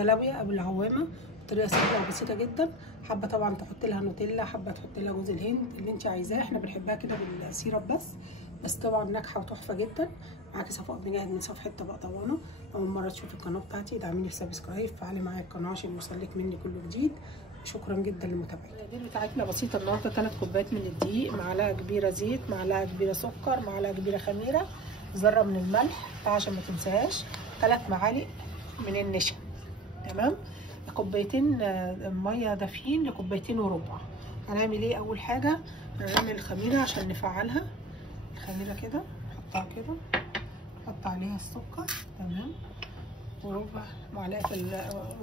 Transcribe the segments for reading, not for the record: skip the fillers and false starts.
زلابيه او العوامه بطريقه سهله وبسيطه جدا. حابه طبعا تحط لها نوتيلا، حابه تحط لها جوز الهند، اللي انت عايزاه. احنا بنحبها كده بالسيرب بس طبعا ناجحه وتحفه جدا. معاكي صفاء بنجاهد من صفحه طبق طوانه. اول مره تشوفي القناه بتاعتي ادعميني بسبسكرايب، فعلي معايا القناه عشان يوصلك مني كل جديد. شكرا جدا للمتابعين. المقادير بتاعتنا بسيطه النهارده. 3 كوبايات من الدقيق، معلقه كبيره زيت، معلقه كبيره سكر، معلقه كبيره خميره، ذره من الملح عشان ما تنساهاش، 3 معالق من النشا. تمام. كوبايتين ميه دافيين لكوبايتين وربع. هنعمل ايه؟ اول حاجه هنعمل الخميره عشان نفعلها. الخميره كده نحطها كده، نحط عليها السكر. تمام. وربع معلقه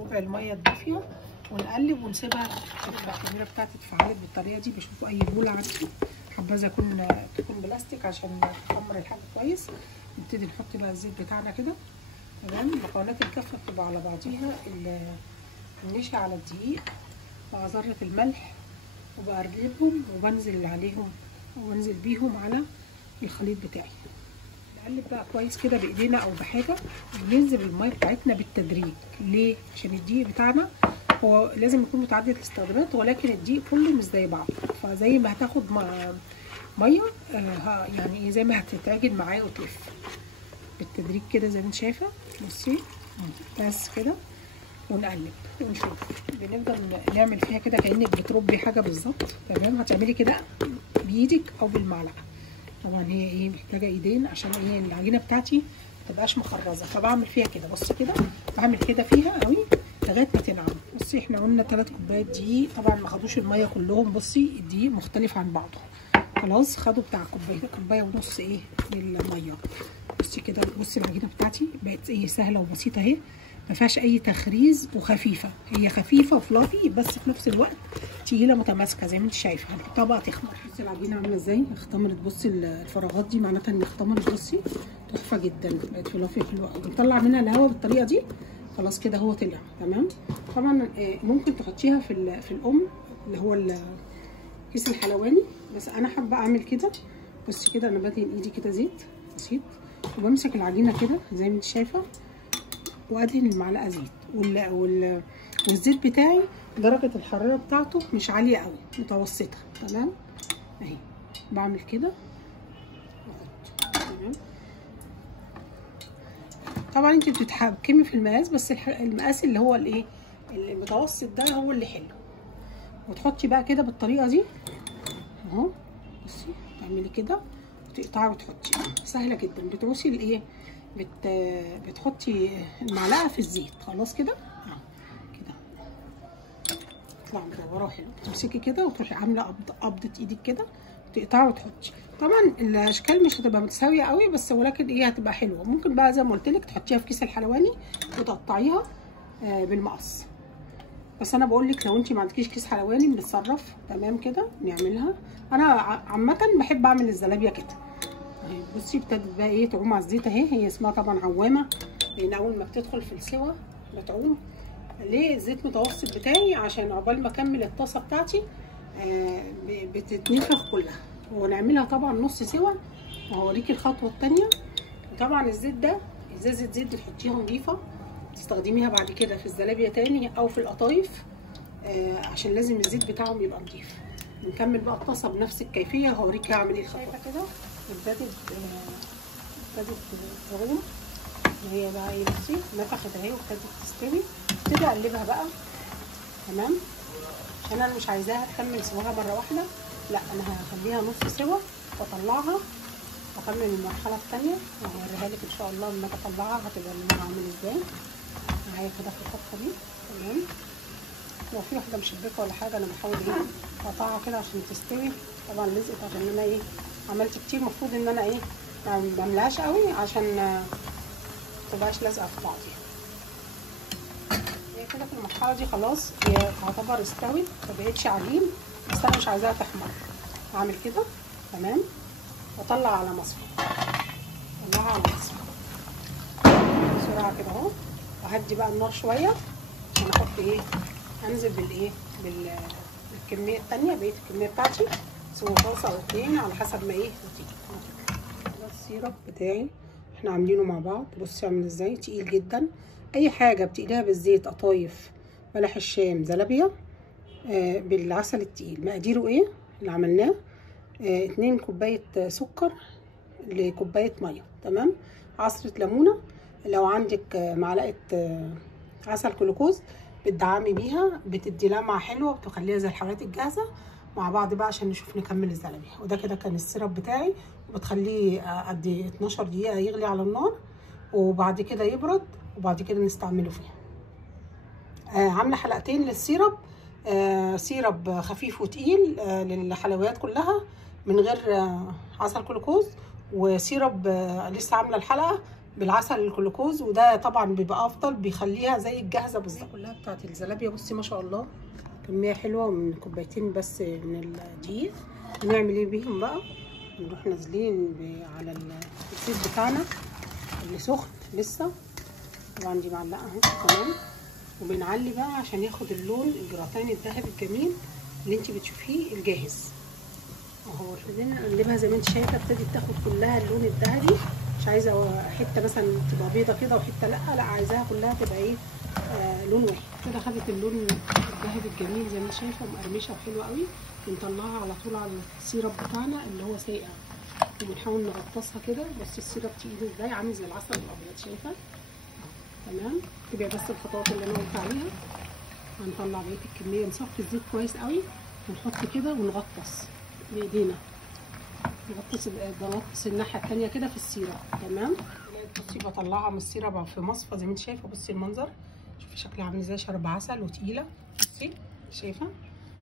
ربع الميه الدافيه، ونقلب ونسيبها. الخميره بتاعتي اتفعلت بالطريقه دي. بشوفوا اي بوله عندي حبذا تكون بلاستيك عشان تخمر الحاجه كويس. نبتدي نحط بقى الزيت بتاعنا كده. تمام. مكونات الكفه بتبقى على بعضيها، النشا على الدقيق مع ذره الملح، وبقلبهم وبنزل عليهم وبنزل بيهم على الخليط بتاعي. نقلب بقى كويس كده بايدينا او بحاجه، وننزل الميه بتاعتنا بالتدريج. ليه؟ عشان الدقيق بتاعنا هو لازم يكون متعدد الاستخدامات، ولكن الدقيق كله مش زي بعض. فزي ما هتاخد ميه يعني زي ما هتتعجن معايا وتلف بالتدريج كده زي ما انت شايفه. بصي بس كده، ونقلب ونشوف. بنفضل نعمل فيها كده كانك بتربي حاجه بالظبط. تمام. هتعملي كده بايدك او بالمعلقه. طبعا هي ايه محتاجه ايدين عشان ايه العجينه بتاعتي ما تبقاش مخرزه. فبعمل فيها كده. بصي كده بعمل كده فيها قوي لغايه ما تنعم. بصي احنا قلنا 3 كوبايات دقيق، طبعا ما خدوش الميه كلهم. بصي الدقيق مختلف عن بعضه، خلاص خدوا بتاع كوبايه ونص ايه للميه. بصي كده. بصي العجينه بتاعتي بقت ايه سهله وبسيطه اهي، ما فيهاش اي تخريز وخفيفه. هي خفيفه وفلافي بس في نفس الوقت تقيله متماسكه زي ما انت شايفه. هنحطها بقى تخمر. بصي العجينه عامله ازاي اختمرت. بصي الفراغات دي معناتها ان اختمرت. بصي تحفه جدا، بقت فلافي حلوه قوي. نطلع منها الهواء بالطريقه دي. خلاص كده هو طلع. تمام. طبعا ممكن تحطيها في الام اللي هو الكيس الحلواني، بس انا حابه اعمل كده. بصي كده انا بدهن ايدي كده زيت بسيط، وبمسك العجينه كده زي ما انت شايفه، وادهن المعلقه زيت. والزيت بتاعي درجه الحراره بتاعته مش عاليه قوي، متوسطه. تمام اهي. بعمل كده واحط. تمام. طبعا انت بتتحكمي في المقاس، بس المقاس اللي هو الايه المتوسط ده هو اللي حلو. وتحطي بقى كده بالطريقه دي اهو. بصي تعملي كده وتقطعي وتحطي. سهله جدا. بتعوصي الايه بتحطي المعلقه في الزيت. خلاص كده كده تطلع مدوره حلو. تمسكي كده وتروحي عامله قبضه ايدك كده وتقطعي وتحطي. طبعا الاشكال مش هتبقى متساويه قوي، بس ولكن ايه هتبقى حلوه. ممكن بقى زي ما قلت لك تحطيها في كيس الحلواني وتقطعيها بالمقص. بس انا بقول لك لو انت ما عندكيش كيس حلواني بنتصرف. تمام كده نعملها. انا عامه بحب اعمل الزلابيه كده. بصي ابتدت بقى ايه تعوم على الزيت اهي. هي اسمها طبعا عوامه لان اول ما بتدخل في السوا بتعوم. ليه الزيت متوسط بتاعي؟ عشان عقبال ما اكمل الطاسه بتاعتي بتتنفخ كلها. ونعملها طبعا نص سوا وهوريكي الخطوه الثانيه. وطبعا الزيت ده ازازه زيت بتحطيها نظيفه تستخدميها بعد كده في الزلابيه تاني او في القطايف، عشان لازم الزيت بتاعهم يبقى نظيف. نكمل بقى الطاسه بنفس الكيفيه. هوريكي هعمل ايه الخطوه كده. ابتدت تعوم وهي بقى ايه. بصي نفخت اهي وابتدت تستوي. ابتدي اقلبها بقى. تمام. عشان انا مش عايزاها تكمل سواها مره واحده، لا انا هخليها نص سوا واطلعها واكمل المرحله الثانيه وهوريها لك ان شاء الله لما اطلعها هتبقى لونها عامل ازاي معايا كده في الخطه دي. تمام. لو في واحده مشبكه ولا حاجه انا بحاول ايه اقطعها كده عشان تستوي. طبعا لزقت عشان انا ايه عملت كتير. المفروض ان انا ايه ما املاش قوي عشان ما تبقاش لازقه في بعضيها. هي كده في المرحله دي خلاص هي تعتبر استوت، ما بقتش عجين، بس انا مش عايزاها تحمر. هعمل كده. تمام. واطلع على مصفى. اطلعها على مصفى بسرعه كده اهو. وهدي بقى النار شويه عشان احط ايه انزل بالايه بالكميه الثانيه بقيه الكميه بتاعتي. سوى طاسه او 2 على حسب ما ايه تيجي. ده السيرب بتاعي احنا عاملينه مع بعض. بصي عامل ازاي تقيل جدا. اي حاجه بتقليها بالزيت، قطايف، بلح الشام، زلابيه، بالعسل التقيل. مقاديره ايه اللي عملناه؟ 2 كوبايه سكر لكوبايه ميه، تمام. عصره ليمونه، لو عندك معلقه عسل جلوكوز بتدعمي بيها، بتدي لمعه حلوه، بتخليها زي الحلويات الجاهزه. مع بعض بقى عشان نشوف نكمل الزلابيه. وده كده كان السيرب بتاعي، وبتخليه قد 12 دقيقه يغلي على النار، وبعد كده يبرد، وبعد كده نستعمله فيها. عامله حلقتين للسيرب، سيرب خفيف وتقيل للحلويات كلها من غير عسل جلوكوز، وسيرب لسه عامله الحلقه بالعسل الجلوكوز، وده طبعا بيبقى افضل، بيخليها زي الجاهزه بالظبط. كلها بتاعت الزلابيه بصي ما شاء الله، كميه حلوه، ومن كوبايتين بس من الدقيق. هنعمل ايه بيهم بقى؟ نروح نازلين على الزيت بتاعنا اللي سخن لسه، طبعا دي معلقه اهو تمام، وبنعلي بقى عشان ياخد اللون الجراتان الذهبي الجميل اللي انت بتشوفيه الجاهز اهو. ابتدينا نقلبها زي ما انت شايفه، ابتدت تاخد كلها اللون الذهبي. مش عايزه حته مثلا تبقى بيضه كده وحته لا، عايزاها كلها تبقى ايه، لون واحد كده. خدت اللون الذهبي الجميل زي ما انت شايفه، مقرمشه وحلوه قوي. بنطلعها على طول على السيرب بتاعنا اللي هو ساقع، وبنحاول نغطسها كده. بس السيرب تقيل ازاي، عامل زي العسل الابيض، شايفه تمام. تبقى بس الخطوات اللي انا قلت عليها. هنطلع بقيه الكميه، نصفي الزيت كويس قوي، ونحط كده ونغطس بايدينا، نغطس الناحيه الثانيه كده في السيرب تمام. بصي بطلعها من السيرب في مصفى زي ما انت شايفه. بصي المنظر، شوفي شكلها عامل ازاي، شرب عسل وتقيله. بصي شايفه